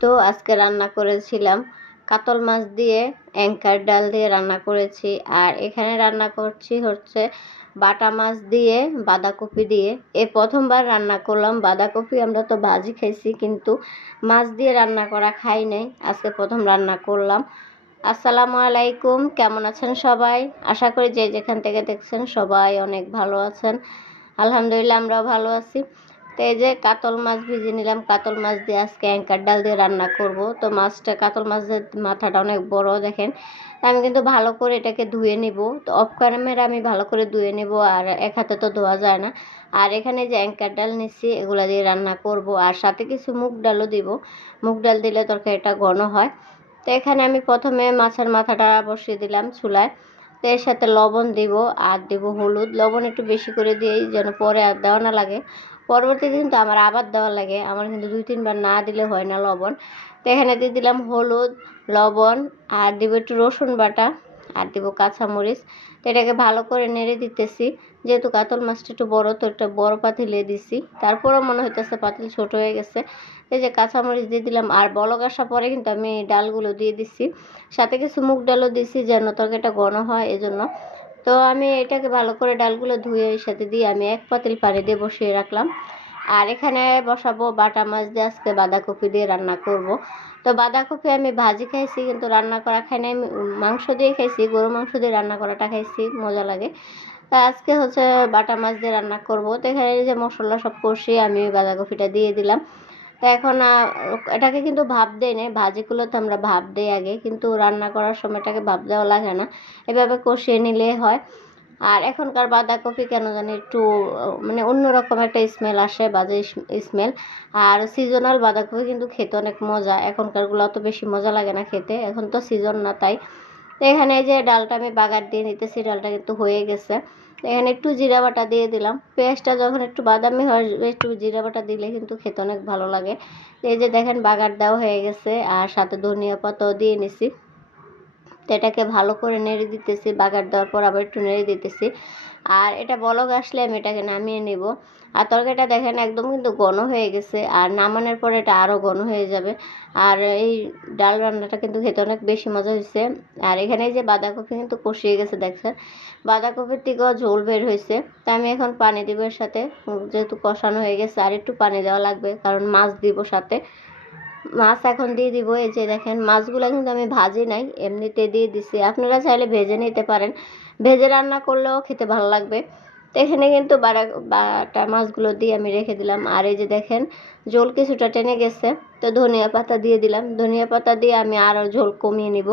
তো আজকে রান্না করেছিলাম কাতল মাছ দিয়ে অ্যাঙ্কার ডাল দিয়ে রান্না করেছি। আর এখানে রান্না করছি হচ্ছে বাটা মাছ দিয়ে বাঁধাকপি দিয়ে। প্রথমবার রান্না করলাম বাঁধাকপি, আমরা তো ভাজি খাইছি কিন্তু মাছ দিয়ে রান্না করা খাই নাই, আজকে প্রথম রান্না করলাম। আসসালামু আলাইকুম, কেমন আছেন সবাই? আশা করি যে যেখান থেকে দেখছেন সবাই অনেক ভালো আছেন। আলহামদুলিল্লাহ আমরাও ভালো আছি। তো এই যে কাতল মাছ ভেজে নিলাম, কাতল মাছ দিয়ে আজকে অ্যাঙ্কার ডাল দিয়ে রান্না করব। তো মাছটা কাতল মাছের মাথাটা অনেক বড় দেখেন, আমি কিন্তু ভালো করে এটাকে ধুয়ে নিব। তো অফ ক্যামেরা আমি ভালো করে ধুয়ে নেব, আর এক হাতে তো ধোয়া যায় না। আর এখানে যে অ্যাঙ্কার ডাল নিচ্ছি এগুলা দিয়ে রান্না করব, আর সাথে কিছু মুগ ডালও দিব। মুগ ডাল দিলে তরকারিটা ঘন হয়। তো এখানে আমি প্রথমে মাছের মাথাটা বসিয়ে দিলাম চুলায়। তো এর সাথে লবণ দিব আর দিব হলুদ। লবণ একটু বেশি করে দিই যেন পরে আর দেওয়া না লাগে। পরবর্তীতে কিন্তু আমার আবার দেওয়া লাগে, আমার কিন্তু 2-3 বার না দিলে হয় না লবণ। তো এখানে দিয়ে দিলাম হলুদ, লবণ, আর দিব একটু রসুন বাটা, আর দিব কাঁচামরিচ। তো এটাকে ভালো করে নেড়ে দিতেছি। যেহেতু কাতল মাছটা একটু বড়, তো একটা বড় পাতিলে দিছি, তারপরও মনে হইতেছে পাতিল ছোট হয়ে গেছে। এই যে কাঁচামরিচ দিয়ে দিলাম, আর বলক আসার পরে কিন্তু আমি ডালগুলো দিয়ে দিছি, সাথে কিছু মুগ ডালও দিছি যেন তরকারিটা ঘন হয় এজন্য। তো আমি এটাকে ভালো করে ডালগুলো ধুয়ে এর সাথে দিয়ে আমি এক পাতিল পানি দিয়ে বসিয়ে রাখলাম। আর এখানে বসাবো বাটা মাছ দিয়ে আজকে বাঁধাকপি দিয়ে রান্না করব। তো বাঁধাকপি আমি ভাজি খাইছি কিন্তু রান্না করা খাই নাই, মাংস দিয়ে খাইছি, গরু মাংস দিয়ে রান্না করাটা খাইছি, মজা লাগে। তা আজকে হচ্ছে বাটা মাছ দিয়ে রান্না করব। তো এখানে যে মশলা সব কষিয়ে আমি বাঁধাকপিটা দিয়ে দিলাম। তো এখন এটাকে কিন্তু ভাপ দেয় না, ভাজিগুলোতে আমরা ভাপ দিই আগে, কিন্তু রান্না করার সময় এটাকে ভাপ দেওয়া লাগে না, এভাবে কষিয়ে নিলে হয়। আর এখনকার বাঁধাকপি কেন জানি একটু মানে অন্যরকম একটা স্মেল আসে, বাজে স্মেল। আর সিজনাল বাঁধাকপি কিন্তু খেতে অনেক মজা, এখনকারগুলো অত বেশি মজা লাগে না খেতে, এখন তো সিজন না তাই। তো এখানে এই যে ডালটা আমি বাগার দিয়ে নিতেছি, ডালটা কিন্তু হয়ে গেছে। এখানে একটু জিরা বাটা দিয়ে দিলাম, পেঁয়াজটা যখন একটু বাদামি হয় একটু জিরা বাটা দিলে কিন্তু খেতে অনেক ভালো লাগে। এই যে দেখেন বাগার দেওয়া হয়ে গেছে, আর সাথে ধনিয়া পাতাও দিয়ে নিছি। তো এটাকে ভালো করে নেড়ে দিতেছি, বাগার দেওয়ার পর আবার একটু নেড়ে দিতেছি। আর এটা বলক আসলে আমি এটাকে নামিয়ে নেব। আর তরকারিটা দেখেন একদম কিন্তু ঘন হয়ে গেছে, আর নামানোর পরে এটা আরও ঘন হয়ে যাবে। আর এই ডাল রান্নাটা কিন্তু খেতে অনেক বেশি মজা হয়েছে। আর এখানে যে বাঁধাকপি কিন্তু কষিয়ে গেছে দেখছেন, বাঁধাকপির থেকেও ঝোল বের হয়েছে। তাই আমি এখন পানি দিব এর সাথে, যেহেতু কষানো হয়ে গেছে আর একটু পানি দেওয়া লাগবে কারণ মাছ দিব সাথে। মাছ এখন দিয়ে দিব। এই যে দেখেন মাছগুলো কিন্তু আমি ভাজি নাই, এমনিতে দিয়ে দিছি, আপনারা চাইলে ভেজে নিতে পারেন, ভেজে রান্না করলেও খেতে ভালো লাগবে। তো এখানে কিন্তু বাটা মাছগুলো দিয়ে আমি রেখে দিলাম। আর এই যে দেখেন ঝোল কিছুটা টেনে গেছে, তো ধনিয়া পাতা দিয়ে দিলাম, ধনিয়া পাতা দিয়ে আমি আরও ঝোল কমিয়ে নিব।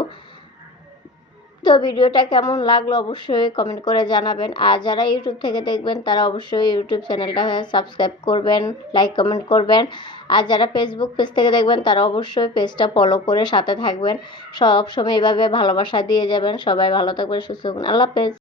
তো ভিডিওটা কেমন লাগলো অবশ্যই কমেন্ট করে জানাবেন। আর যারা ইউটিউব থেকে দেখবেন তারা অবশ্যই ইউটিউব চ্যানেলটা সাবস্ক্রাইব করবেন, লাইক কমেন্ট করবেন। আর যারা ফেসবুক পেজ থেকে দেখবেন তারা অবশ্যই পেজটা ফলো করে সাথে থাকবেন, সব সময় এইভাবে ভালোবাসা দিয়ে যাবেন। সবাই ভালো থাকবেন, সুস্থ থাকবেন, আল্লাহ হাফেজ।